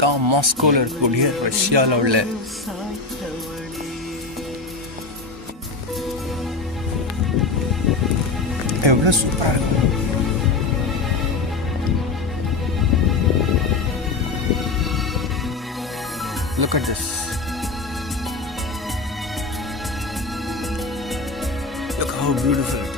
தான் மாஸ்கோவில் இருக்கக்கூடிய ரஷ்யாவில் உள்ள எவ்வளோ சூப்பராக இருக்கும். Look at this. Look how beautiful.